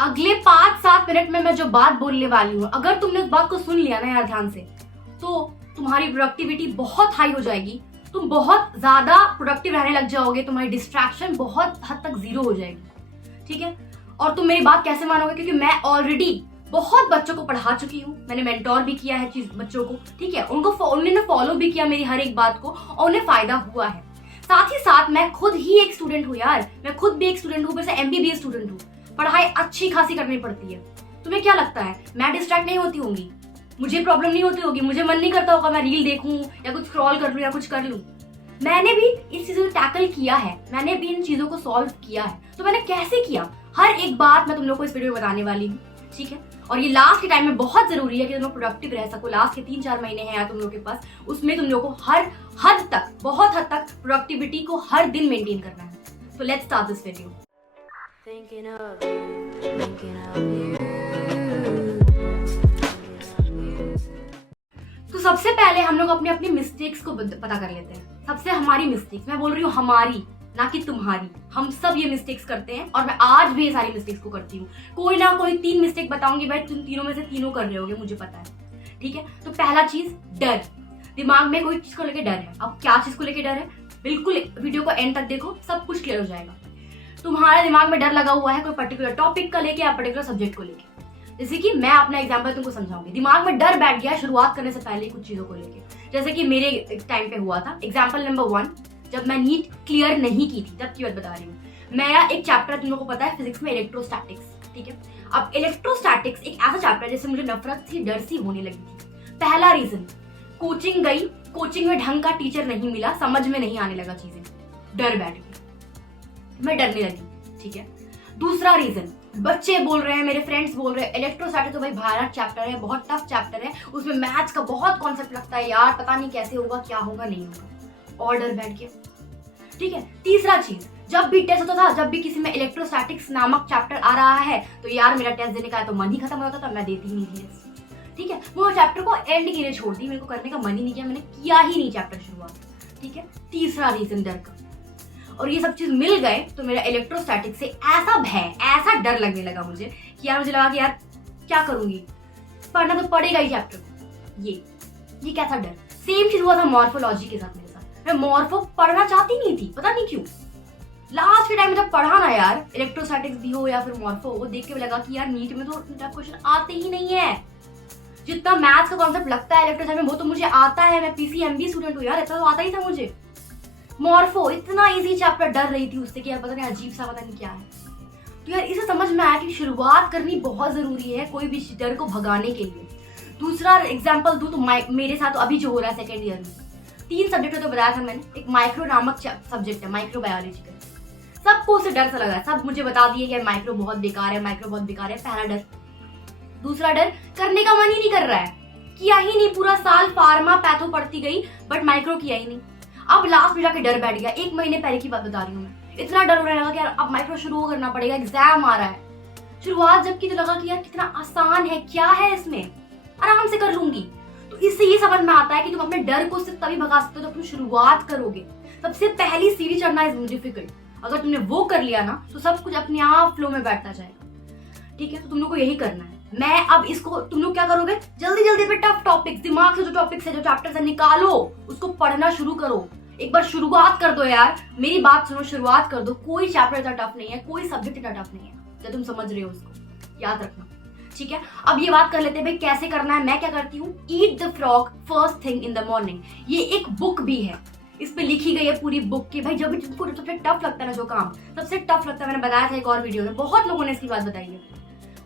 अगले 5-7 मिनट में मैं जो बात बोलने वाली हूँ, अगर तुमने उस बात को सुन लिया ना यार ध्यान से, तो तुम्हारी प्रोडक्टिविटी बहुत हाई हो जाएगी, तुम बहुत ज्यादा प्रोडक्टिव रहने लग जाओगे, तुम्हारी डिस्ट्रैक्शन बहुत हद तक जीरो हो जाएगी, ठीक है। और तुम मेरी बात कैसे मानोगे, क्योंकि मैं ऑलरेडी बहुत बच्चों को पढ़ा चुकी हूँ, मैंने मेंटोर भी किया है बच्चों को, ठीक है, उन्होंने फॉलो भी किया मेरी हर एक बात को और उन्हें फायदा हुआ है। साथ ही साथ मैं खुद ही एक स्टूडेंट हूँ यार, मैं खुद भी एक स्टूडेंट हूँ, वैसे MBBS स्टूडेंट हूँ, पढ़ाई अच्छी खासी करनी पड़ती है। तुम्हें क्या लगता है मैं डिस्ट्रैक्ट नहीं होती होंगी, मुझे प्रॉब्लम नहीं होती होगी, मुझे मन नहीं करता होगा मैं रील देखूं या कुछ स्क्रॉल कर लूं या कुछ कर लूं? मैंने भी इस चीजों को टैकल किया है, मैंने भी इन चीजों को सॉल्व किया है। तो मैंने कैसे किया, हर एक बात मैं तुम लोग को इस वीडियो में बताने वाली हूँ, ठीक है। और ये लास्ट के टाइम में बहुत जरूरी है कि तुम लोग प्रोडक्टिव रह सको। लास्ट के 3-4 महीने हैं यार तुम लोग के पास, उसमें तुम लोग को हर हद तक, बहुत हद तक प्रोडक्टिविटी को हर दिन मेंटेन करना है। तो लेट्स स्टार्ट दिस वीडियो। तो सबसे पहले हम लोग अपनी अपनी मिस्टेक्स को पता कर लेते हैं। सबसे हमारी मिस्टेक्स, मैं बोल रही हूँ हमारी, ना कि तुम्हारी, हम सब ये मिस्टेक्स करते हैं और मैं आज भी ये सारी मिस्टेक्स को करती हूँ। कोई ना कोई 3 मिस्टेक बताऊंगी भाई, तुम तीनों में से तीनों कर रहे होगे, मुझे पता है, ठीक है। तो पहला चीज, डर। दिमाग में कोई चीज को लेकर डर है। अब क्या चीज को लेकर डर है, बिल्कुल वीडियो को एंड तक देखो, सब कुछ क्लियर हो जाएगा। तुम्हारे दिमाग में डर लगा हुआ है कोई पर्टिकुलर टॉपिक का लेके या पर्टिकुलर सब्जेक्ट को लेके। जैसे कि मैं अपना एग्जांपल तुमको समझाऊंगी। दिमाग में डर बैठ गया शुरुआत करने से पहले कुछ चीजों को लेके, जैसे कि मेरे टाइम पे हुआ था। एग्जांपल नंबर 1, जब मैं नीट क्लियर नहीं की थी तब की बात बता रही हूँ। मेरा एक चैप्टर तुम लोगों को पता है फिजिक्स में, इलेक्ट्रोस्टैटिक्स, ठीक है। अब इलेक्ट्रोस्टैटिक्स एक ऐसा चैप्टर है जिससे मुझे नफरत सी, डर सी होने लगी थी। पहला रीजन, कोचिंग गई, कोचिंग में ढंग का टीचर नहीं मिला, समझ में नहीं आने लगा चीजें, डर बैठ गई, मैं डरने लगी, ठीक है। दूसरा रीजन, बच्चे बोल रहे हैं, मेरे फ्रेंड्स बोल रहे हैं इलेक्ट्रोस्टैटिक्स तो भाई भयानक चैप्टर है, बहुत टफ चैप्टर है, उसमें मैथ्स का बहुत कॉन्सेप्ट लगता है यार, पता नहीं कैसे होगा, क्या होगा, नहीं होगा, और डर बैठ गया, ठीक है। तीसरा चीज, जब भी टेस्ट होता था, जब भी किसी में इलेक्ट्रोस्टैटिक्स नामक चैप्टर आ रहा है, तो यार मेरा टेस्ट देने का तो मन ही खत्म हो जाता था, मैं देती ही नहीं थी, ठीक है। वो चैप्टर को एंड के लिए छोड़ दी, मेरे को करने का मन ही नहीं किया, मैंने किया ही नहीं चैप्टर शुरुआत, ठीक है। तीसरा रीजन, डर का। और ये सब चीज मिल गए तो मेरा इलेक्ट्रोस्टैटिक से ऐसा भय, ऐसा डर लगने लगा मुझे कि यार मुझे लगा कि यार क्या करूंगी, पढ़ना तो पड़ेगा ही चैप्टर को। ये कैसा डर। सेम चीज हुआ था मॉर्फोलॉजी के साथ मेरे साथ। मैं मॉर्फो पढ़ना चाहती नहीं थी, पता नहीं क्यों। लास्ट के टाइम में जब पढ़ा ना यार, इलेक्ट्रोस्टैटिक्स भी हो या फिर मॉर्फो, वो देख के लगा कि यार नीट में तो टफ क्वेश्चन आते ही नहीं है। जितना मैथ्स का कॉन्सेप्ट लगता है इलेक्ट्रोस्टैटिक्स में, वो तो मुझे आता है, मैं PCMB स्टूडेंट हूँ यार, इतना तो आता ही था मुझे। मॉर्फो इतना इजी चैप्टर, डर रही थी उससे कि यार पता नहीं अजीब सा, पता नहीं क्या है। तो यार इसे समझ में आया कि शुरुआत करनी बहुत जरूरी है कोई भी डर को भगाने के लिए। दूसरा एग्जांपल दूं तो मेरे साथ तो अभी जो हो रहा है सेकेंड ईयर में, 3 सब्जेक्ट तो बताया था मैंने। एक माइक्रो नामक सब्जेक्ट है, माइक्रोबायोलॉजी का, सबको उससे डर सा लगा है, सब मुझे बता दिए कि माइक्रो बहुत बेकार है, माइक्रो बहुत बेकार है, पहला डर। दूसरा डर, करने का मन ही नहीं कर रहा है, किया ही नहीं, पूरा साल फार्मा पैथो पढ़ती गई बट माइक्रो किया ही नहीं। अब लास्ट में जाके डर बैठ गया, 1 महीने पहले की बात बता रही हूँ मैं, इतना डर होने लगा कि यार अब माइक्रो शुरू करना पड़ेगा, एग्जाम आ रहा है। शुरुआत जब की तो लगा कि यार कितना आसान है, क्या है इसमें, आराम से कर लूंगी। तो इससे ये समझ में आता है कि तुम अपने डर को सिर्फ तभी भगा सकते हो तो अपनी शुरुआत करोगे। सबसे पहली सीढ़ी चढ़ना इज डिफिकल्ट, अगर तुमने वो कर लिया ना तो सब कुछ अपने आप फ्लो में बैठता जाएगा, ठीक है। तो तुम लोग को यही करना है। मैं अब इसको, तुम लोग क्या करोगे, जल्दी जल्दी पे टफ टॉपिक्स, दिमाग से जो टॉपिक्स है, जो चैप्टर्स है, निकालो, उसको पढ़ना शुरू करो। एक बार शुरुआत कर दो यार, मेरी बात सुनो, शुरुआत कर दो। कोई चैप्टर इतना टफ नहीं है, कोई सब्जेक्ट इतना टफ नहीं है, जब तुम समझ रहे हो उसको, याद रखना, ठीक है। अब ये बात कर लेते हैं भाई कैसे करना है। मैं क्या करती हूँ, eat the frog first thing in the morning. ये एक बुक भी है, इस पे लिखी गई है पूरी बुक की। भाई जब भी तुमको सबसे टफ लगता है ना, जो काम सबसे टफ लगता है, मैंने बताया था एक और वीडियो में, बहुत लोगों ने इसकी बात बताई है,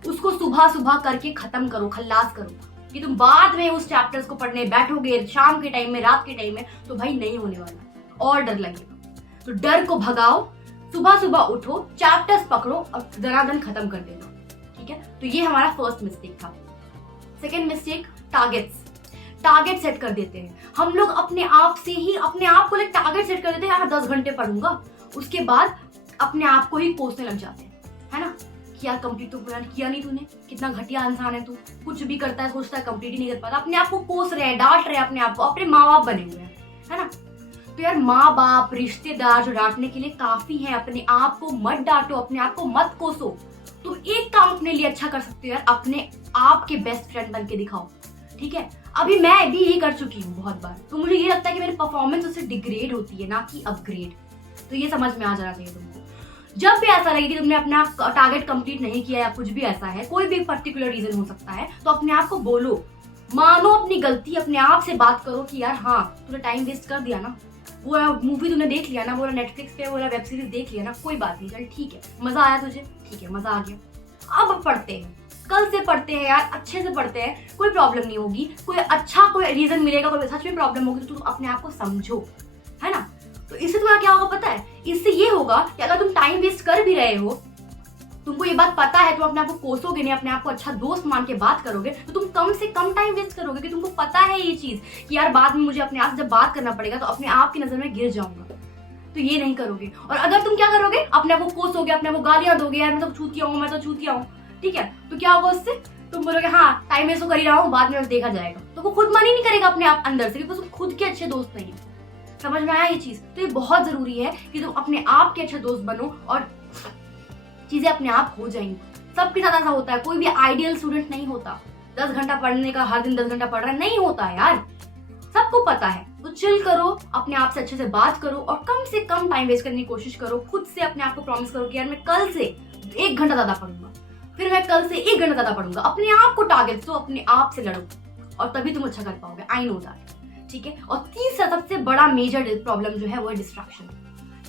उसको सुबह सुबह करके खत्म करो, खल्लास करो। कि तुम बाद में उस चैप्टर्स को पढ़ने बैठोगे शाम के टाइम में, रात के टाइम में, तो भाई नहीं होने वाला और डर लगेगा। तो डर को भगाओ, सुबह सुबह उठो, चैप्टर्स पकड़ो और दनादन खत्म कर देना, ठीक है। तो ये हमारा फर्स्ट मिस्टेक था। सेकेंड मिस्टेक, टारगेट सेट कर देते हैं हम लोग अपने आप से ही, अपने आप को टारगेट सेट कर देते हैं, यार 10 घंटे पढ़ूंगा, उसके बाद अपने आप को ही कोसने लग जाते हैं, है ना, कि यार कंप्लीट तो पूरा किया नहीं तूने, कितना घटिया इंसान है तू, कुछ भी करता है सोचता है कंप्लीट ही नहीं कर पाता, अपने आप को कोस रहे हैं, डांट रहे हैं अपने आप को, अपने माँ बाप बने हुए हैं, है ना। तो यार माँ बाप, रिश्तेदार जो डांटने के लिए काफी हैं, अपने आप को मत डांटो, अपने आप को मत कोसो, तुम एक काम अपने लिए अच्छा कर सकते हो यार, अपने आप के बेस्ट फ्रेंड बन के दिखाओ, ठीक है। अभी मैं भी यही कर चुकी हूँ बहुत बार, तो मुझे ये लगता है कि मेरी परफॉर्मेंस उससे डिग्रेड होती है, ना कि अपग्रेड। तो ये समझ में आ जाना चाहिए तुमको। जब भी ऐसा लगे कि तुमने अपना टारगेट कंप्लीट नहीं किया या कुछ भी ऐसा है, कोई भी पर्टिकुलर रीजन हो सकता है, तो अपने आप को बोलो, मानो अपनी गलती, अपने आप से बात करो कि यार हाँ तूने टाइम वेस्ट कर दिया ना, वो मूवी तूने देख लिया ना, वो नेटफ्लिक्स पे वो वेब सीरीज देख लिया ना, कोई बात नहीं, चल ठीक है, मजा आया तुझे, ठीक है मजा आ गया, अब पढ़ते हैं, कल से पढ़ते हैं यार, अच्छे से पढ़ते हैं, कोई प्रॉब्लम नहीं होगी, कोई अच्छा कोई रीजन मिलेगा, कोई सच में प्रॉब्लम होगी तो तुम अपने आप को समझो, है ना। तो इससे तुम्हारा क्या होगा पता है, इससे ये होगा कि अगर तुम टाइम वेस्ट कर भी रहे हो, तुमको ये बात पता है, तुम अपने आप को कोसोगे नहीं, अपने आप को अच्छा दोस्त मान के बात करोगे, तो तुम कम से कम टाइम वेस्ट करोगे, कि तुमको पता है ये चीज कि यार बाद में मुझे अपने आप से जब बात करना पड़ेगा तो अपने आप की नजर में गिर जाऊंगा, तो ये नहीं करोगे। और अगर तुम क्या करोगे, अपने आप को कोसोगे, अपने आप को गालियां दोगे, यार मैं तो छूतिया हूँ, मैं तो छूतिया हूँ, ठीक है, तो क्या होगा उससे, तुम बोलोगे हाँ टाइम वेस्ट तो कर ही रहा हूँ, बाद में देखा जाएगा, तो वो खुद मन ही नहीं करेगा अपने आप अंदर से, क्योंकि तुम खुद के अच्छे दोस्त नहीं हो। समझ में आया ये चीज। तो ये बहुत जरूरी है कि तुम अपने आप के अच्छे दोस्त बनो और चीजें अपने आप हो जाएंगी। सबके साथ ऐसा होता है, कोई भी आइडियल स्टूडेंट नहीं होता, 10 घंटा पढ़ने का, हर दिन 10 घंटा पढ़ रहा है, नहीं होता यार, सबको पता है। तो चिल करो, अपने आप से अच्छे से बात करो और कम से कम टाइम वेस्ट करने की कोशिश करो। खुद से अपने आप को प्रॉमिस करो कि यार मैं कल से 1 घंटा ज्यादा पढ़ूंगा, फिर मैं कल से 1 घंटा ज्यादा पढ़ूंगा। अपने आप को टारगेट दो, अपने आप से लड़ो और तभी तुम अच्छा कर पाओगे, आई नो दैट, ठीक है। और तीसरा सबसे बड़ा मेजर प्रॉब्लम जो है वो है डिस्ट्रैक्शन,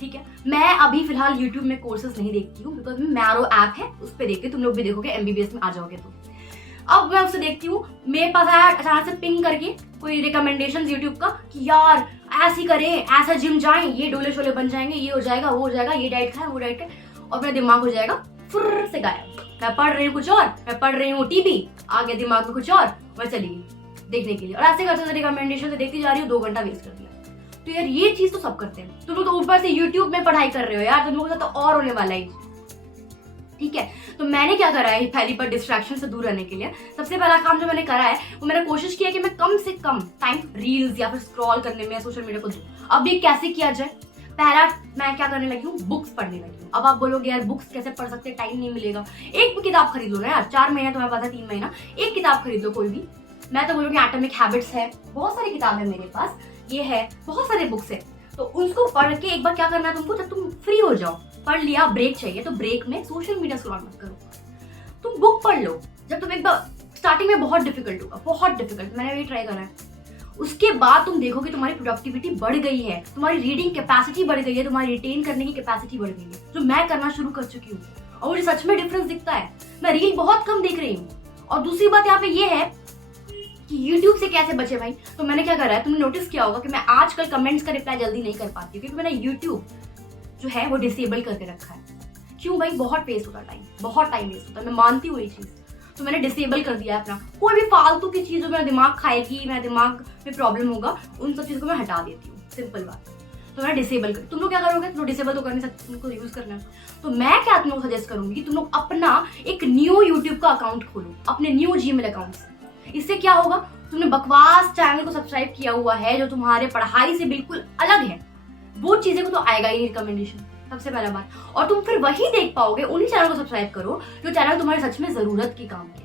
ठीक है। मैं अभी फिलहाल YouTube में कोर्सेज नहीं देखती हूँ, बिकॉज मैरो ऐप है, उस पर देखते, तुम लोग भी देखोगे, MBBS में आ जाओगे तो। अब मैं उससे देखती हूँ, मेरे पास आया अचानक से पिंग करके कोई रिकमेंडेशन YouTube का कि यार ऐसी करें, ऐसा जिम जाएं, ये डोले शोले बन जाएंगे, ये हो जाएगा, वो हो जाएगा, ये डाइट खाए, वो डाइट खाए, और मेरा दिमाग हो जाएगा फुर्र से गायब। मैं पढ़ रही हूँ कुछ और, मैं पढ़ रही हूँ टीवी, आ गया दिमाग में कुछ और, मैं चली गई देखने के लिए, और ऐसे करते रिकमेंडेशन से देखती जा रही हूँ, 2 घंटा वेस्ट कर दिया। तो यार ये चीज तो सब करते हैं, तुम लोग तो ऊपर से YouTube में पढ़ाई कर रहे हो यार, तुम लोगों के साथ तो और होने वाला है, ठीक है। तो मैंने क्या करा है, पहली बार डिस्ट्रैक्शन से दूर रहने के लिए सबसे पहला काम जो मैंने करा है, वो मैंने कोशिश किया कि मैं कम से कम टाइम रील्स या फिर स्क्रॉल करने में, सोशल मीडिया को दूं। अब ये कैसे किया जाए, पहला मैं क्या करने लगी हूँ, बुक्स पढ़ने लगी हूँ। अब आप बोलोगे यार बुक्स कैसे पढ़ सकते, टाइम नहीं मिलेगा, एक किताब खरीद लो ना यार, 4 महीना तुम्हारे पास है, 3 महीना, एक किताब खरीद लो कोई भी। मैं तो बोलूँगी एटॉमिक हैबिट्स है, बहुत सारी किताब है मेरे पास, ये है, बहुत सारे बुक्स है, तो उसको पढ़ के एक बार क्या करना है तुमको, जब तुम फ्री हो जाओ, पढ़ लिया, ब्रेक चाहिए तो ब्रेक में सोशल मीडिया स्क्रॉल मत करो, तुम बुक पढ़ लो। जब तुम एक बार स्टार्टिंग में बहुत डिफिकल्ट होगा, बहुत डिफिकल्ट, मैंने भी ट्राई करा है, उसके बाद तुम देखोगे तुम्हारी प्रोडक्टिविटी बढ़ गई है, तुम्हारी रीडिंग कैपेसिटी बढ़ गई है, तुम्हारी रिटेन करने की कैपेसिटी बढ़ गई है, जो मैं करना शुरू कर चुकी हूँ और मुझे सच में डिफरेंस दिखता है। मैं रील बहुत कम देख रही हूँ। और दूसरी बात यहाँ पे ये है कि YouTube से कैसे बचे भाई, तो मैंने क्या करा है, तुमने नोटिस किया होगा कि मैं आजकल कमेंट्स का रिप्लाई जल्दी नहीं कर पाती, क्योंकि मैंने YouTube जो है वो डिसेबल करके रखा है। क्यों भाई, बहुत वेस्ट होता है टाइम, बहुत टाइम वेस्ट होता है, मैं मानती हूँ ये चीज, तो मैंने डिसेबल कर दिया है अपना। कोई भी फालतू की चीज जो मेरा दिमाग खाएगी, मेरा दिमाग में प्रॉब्लम होगा, उन सब चीजों को मैं हटा देती हूँ, सिंपल बात। तो मैंने डिसेबल कर, तुम लोग क्या करोगे, तुम लोग डिसेबल तो कर नहीं सकते, तुमको यूज करना है। तो मैं क्या तुम लोग सजेस्ट करूंगी कि तुम लोग अपना एक न्यू यूट्यूब का अकाउंट खोलो, अपने न्यू जीमेल अकाउंट से। इससे क्या होगा, तुमने बकवास चैनल को सब्सक्राइब किया हुआ है जो तुम्हारे पढ़ाई से बिल्कुल अलग है, वो चीजें को तो आएगा ही रिकमेंडेशन, सबसे पहला बात। और तुम फिर वही देख पाओगे, उन्हीं चैनल को सब्सक्राइब करो जो चैनल तुम्हारे सच में जरूरत के काम के,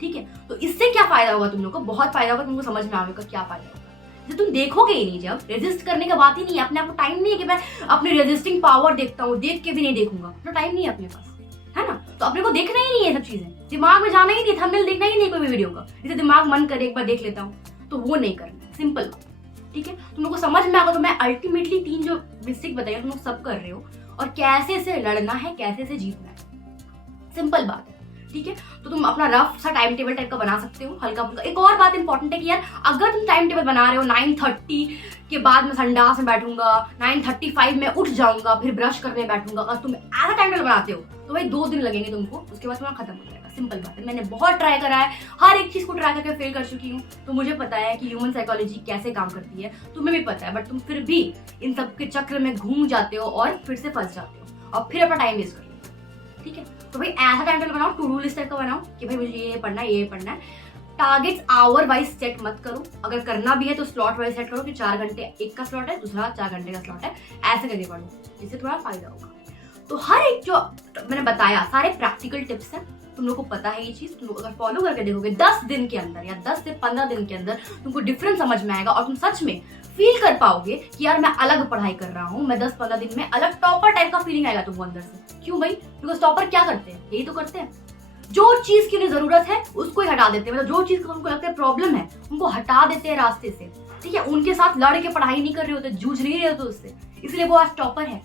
ठीक है। तो इससे क्या फायदा होगा तुम लोग को, बहुत फायदा होगा, तुमको समझ में आएगा क्या फायदा होगा। जब तुम देखोगे ही नहीं, जब रेजिस्ट करने का बात ही नहीं है, अपने आप को टाइम नहीं है कि मैं अपनी रेजिस्टिंग पावर देखता हूँ, देख के भी नहीं देखूंगा, तो टाइम नहीं है अपने पास, है ना। तो अपने को देखना ही नहीं है सब चीजें, दिमाग में जाना ही नहीं, थंबनेल देखना ही नहीं कोई भी वीडियो का, इसे दिमाग मन करे एक बार देख लेता हूँ, तो वो नहीं करना, सिंपल, ठीक है। तुम लोग को समझ में आएगा। तो मैं अल्टीमेटली 3 जो मिस्टेक बताई तुम लोग सब कर रहे हो, और कैसे इसे लड़ना है, कैसे इसे जीतना है, सिंपल बात है, ठीक है। तो तुम अपना रफ सा टाइम टेबल टाइप का बना सकते हो, हल्का फुल्का। एक और बात इंपॉर्टेंट है कि यार अगर तुम टाइम टेबल बना रहे हो 9:30 के बाद मैं संडास में बैठूंगा, 9:35 में उठ जाऊंगा, फिर ब्रश करने बैठूंगा, अगर तुम ऐसा टाइम टेबल बनाते हो तो भाई 2 दिन लगेंगे तुमको, उसके बाद तुम्हारा खत्म हो जाएगा, सिंपल बात है। मैंने बहुत ट्राई करा है, हर एक चीज को ट्राई करके फेल कर चुकी हूँ, तो मुझे पता है कि ह्यूमन साइकोलॉजी कैसे काम करती है, तुम्हें भी पता है, बट तुम फिर भी इन सब के चक्र में घूम जाते हो और फिर से फंस जाते हो और फिर अपना टाइम वेस्ट कर लेते हो, ठीक है। तो भाई ऐसा टाइम टेबल बनाओ, टू डू लिस्ट टाइप का बनाओ कि भाई मुझे ये पढ़ना है, ये पढ़ना है। टारगेट्स आवर वाइज सेट मत करो, अगर करना भी है तो स्लॉट वाइज सेट करो कि 4 घंटे एक का स्लॉट है, दूसरा 4 घंटे का स्लॉट है, ऐसे करके पढ़ो, जिससे थोड़ा फायदा होगा। तो हर एक जो मैंने बताया सारे प्रैक्टिकल टिप्स हैं, तुम लोग को पता है ये चीज, तुम लोग अगर फॉलो करके देखोगे 10 दिन के अंदर या 10 से 15 दिन के अंदर तुमको डिफरेंस समझ में आएगा और तुम सच में फील कर पाओगे कि यार मैं अलग पढ़ाई कर रहा हूँ, मैं 10-15 दिन में अलग टॉपर टाइप का फीलिंग आएगा तुमको अंदर से। क्यों भाई? बिकॉज टॉपर क्या करते हैं? यही तो करते हैं, जो चीज की उन्हें जरूरत है उसको ही हटा देते हैं, मतलब जो चीज का उनको लगता है प्रॉब्लम है उनको हटा देते हैं रास्ते से, ठीक है? उनके साथ लड़ के पढ़ाई नहीं कर रहे होते, जूझ नहीं रहे होते उससे, इसलिए वो आज टॉपर है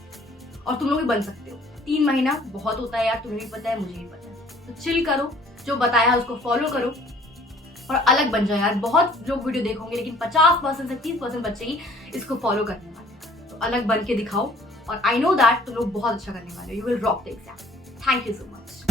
और तुम लोग भी बन सकते हो। 3 महीना बहुत होता है यार, तुम्हें भी पता है, मुझे भी पता है। तो चिल करो, जो बताया उसको फॉलो करो और अलग बन जाओ यार। बहुत लोग वीडियो देखोगे लेकिन 50% से 30% बच्चे ही इसको फॉलो करने वाले हैं। तो अलग बन के दिखाओ और आई नो दैट तुम लोग बहुत अच्छा करने वाले हो। You will rock the exam. Thank you so much.